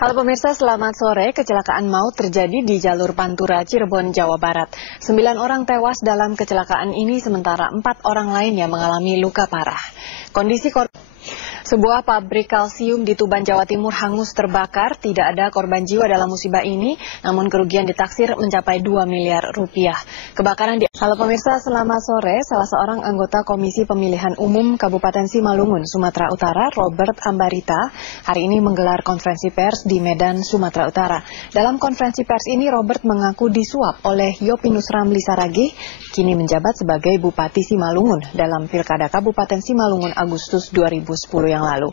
Halo pemirsa, selamat sore. Kecelakaan maut terjadi di jalur Pantura, Cirebon, Jawa Barat. 9 orang tewas dalam kecelakaan ini, sementara 4 orang lainnya mengalami luka parah. Sebuah pabrik kalsium di Tuban, Jawa Timur hangus terbakar. Tidak ada korban jiwa dalam musibah ini, namun kerugian ditaksir mencapai 2 miliar rupiah. Halo pemirsa, selamat sore. Salah seorang anggota Komisi Pemilihan Umum Kabupaten Simalungun, Sumatera Utara, Robert Ambarita, hari ini menggelar konferensi pers di Medan, Sumatera Utara. Dalam konferensi pers ini, Robert mengaku disuap oleh Yopinus Ramli Saragih, kini menjabat sebagai Bupati Simalungun dalam Pilkada Kabupaten Simalungun Agustus 2010 yang lalu.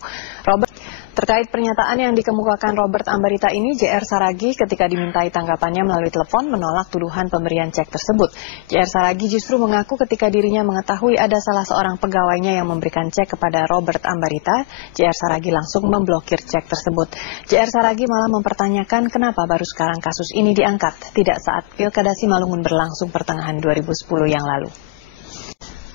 Terkait pernyataan yang dikemukakan Robert Ambarita ini, JR Saragih ketika dimintai tanggapannya melalui telepon menolak tuduhan pemberian cek tersebut. JR Saragih justru mengaku ketika dirinya mengetahui ada salah seorang pegawainya yang memberikan cek kepada Robert Ambarita, JR Saragih langsung memblokir cek tersebut. JR Saragih malah mempertanyakan kenapa baru sekarang kasus ini diangkat, tidak saat Pilkada Simalungun berlangsung pertengahan 2010 yang lalu.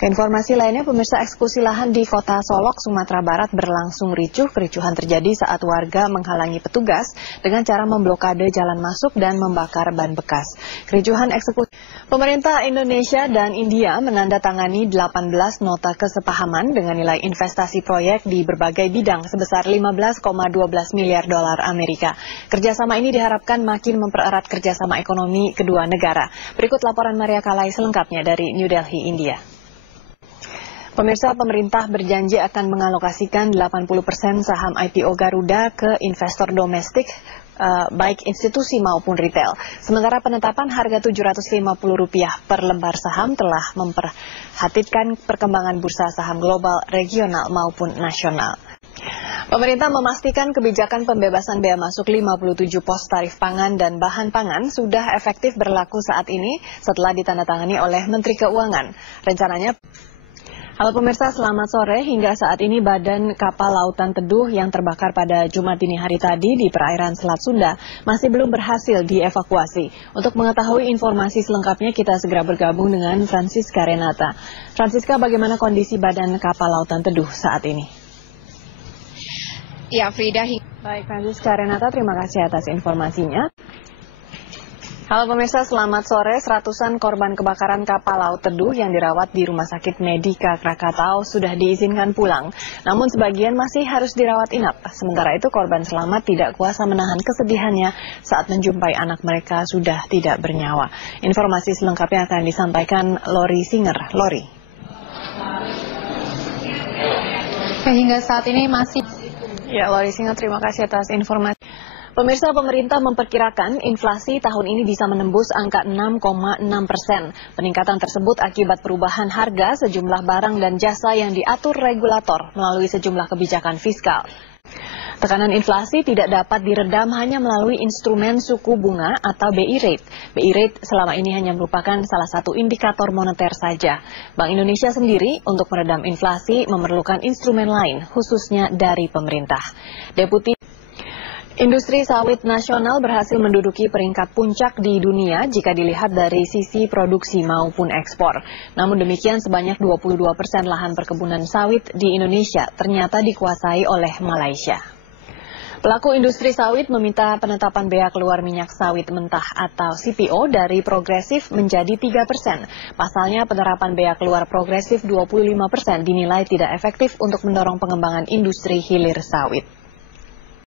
Informasi lainnya, pemirsa, eksekusi lahan di Kota Solok, Sumatera Barat berlangsung ricuh. Kericuhan terjadi saat warga menghalangi petugas dengan cara memblokade jalan masuk dan membakar ban bekas. Kericuhan eksekusi. Pemerintah Indonesia dan India menandatangani 18 nota kesepahaman dengan nilai investasi proyek di berbagai bidang sebesar 15,12 miliar dolar Amerika. Kerjasama ini diharapkan makin mempererat kerjasama ekonomi kedua negara. Berikut laporan Maria Kalai selengkapnya dari New Delhi, India. Pemirsa, pemerintah berjanji akan mengalokasikan 80% saham IPO Garuda ke investor domestik, baik institusi maupun retail. Sementara penetapan harga Rp750 per lembar saham telah memperhatikan perkembangan bursa saham global, regional maupun nasional. Pemerintah memastikan kebijakan pembebasan bea masuk 57 pos tarif pangan dan bahan pangan sudah efektif berlaku saat ini setelah ditandatangani oleh Menteri Keuangan. Rencananya. Halo pemirsa, selamat sore. Hingga saat ini badan kapal lautan Teduh yang terbakar pada Jumat dini hari tadi di perairan Selat Sunda masih belum berhasil dievakuasi. Untuk mengetahui informasi selengkapnya, kita segera bergabung dengan Francisca Renata. Francisca, bagaimana kondisi badan kapal lautan Teduh saat ini? Ya, Frida. Baik, Francisca Renata, terima kasih atas informasinya. Halo pemirsa, selamat sore. Ratusan korban kebakaran kapal laut Teduh yang dirawat di Rumah Sakit Medika Krakatau sudah diizinkan pulang. Namun sebagian masih harus dirawat inap. Sementara itu korban selamat tidak kuasa menahan kesedihannya saat menjumpai anak mereka sudah tidak bernyawa. Informasi selengkapnya akan disampaikan Lori Singer. Lori. Hingga saat ini masih. Ya, Lori Singer, terima kasih atas informasi. Pemirsa, pemerintah memperkirakan inflasi tahun ini bisa menembus angka 6,6%. Peningkatan tersebut akibat perubahan harga sejumlah barang dan jasa yang diatur regulator melalui sejumlah kebijakan fiskal. Tekanan inflasi tidak dapat diredam hanya melalui instrumen suku bunga atau BI rate. BI rate selama ini hanya merupakan salah satu indikator moneter saja. Bank Indonesia sendiri untuk meredam inflasi memerlukan instrumen lain, khususnya dari pemerintah. Industri sawit nasional berhasil menduduki peringkat puncak di dunia jika dilihat dari sisi produksi maupun ekspor. Namun demikian sebanyak 22% lahan perkebunan sawit di Indonesia ternyata dikuasai oleh Malaysia. Pelaku industri sawit meminta penetapan bea keluar minyak sawit mentah atau CPO dari progresif menjadi 3%. Pasalnya penerapan bea keluar progresif 25% dinilai tidak efektif untuk mendorong pengembangan industri hilir sawit.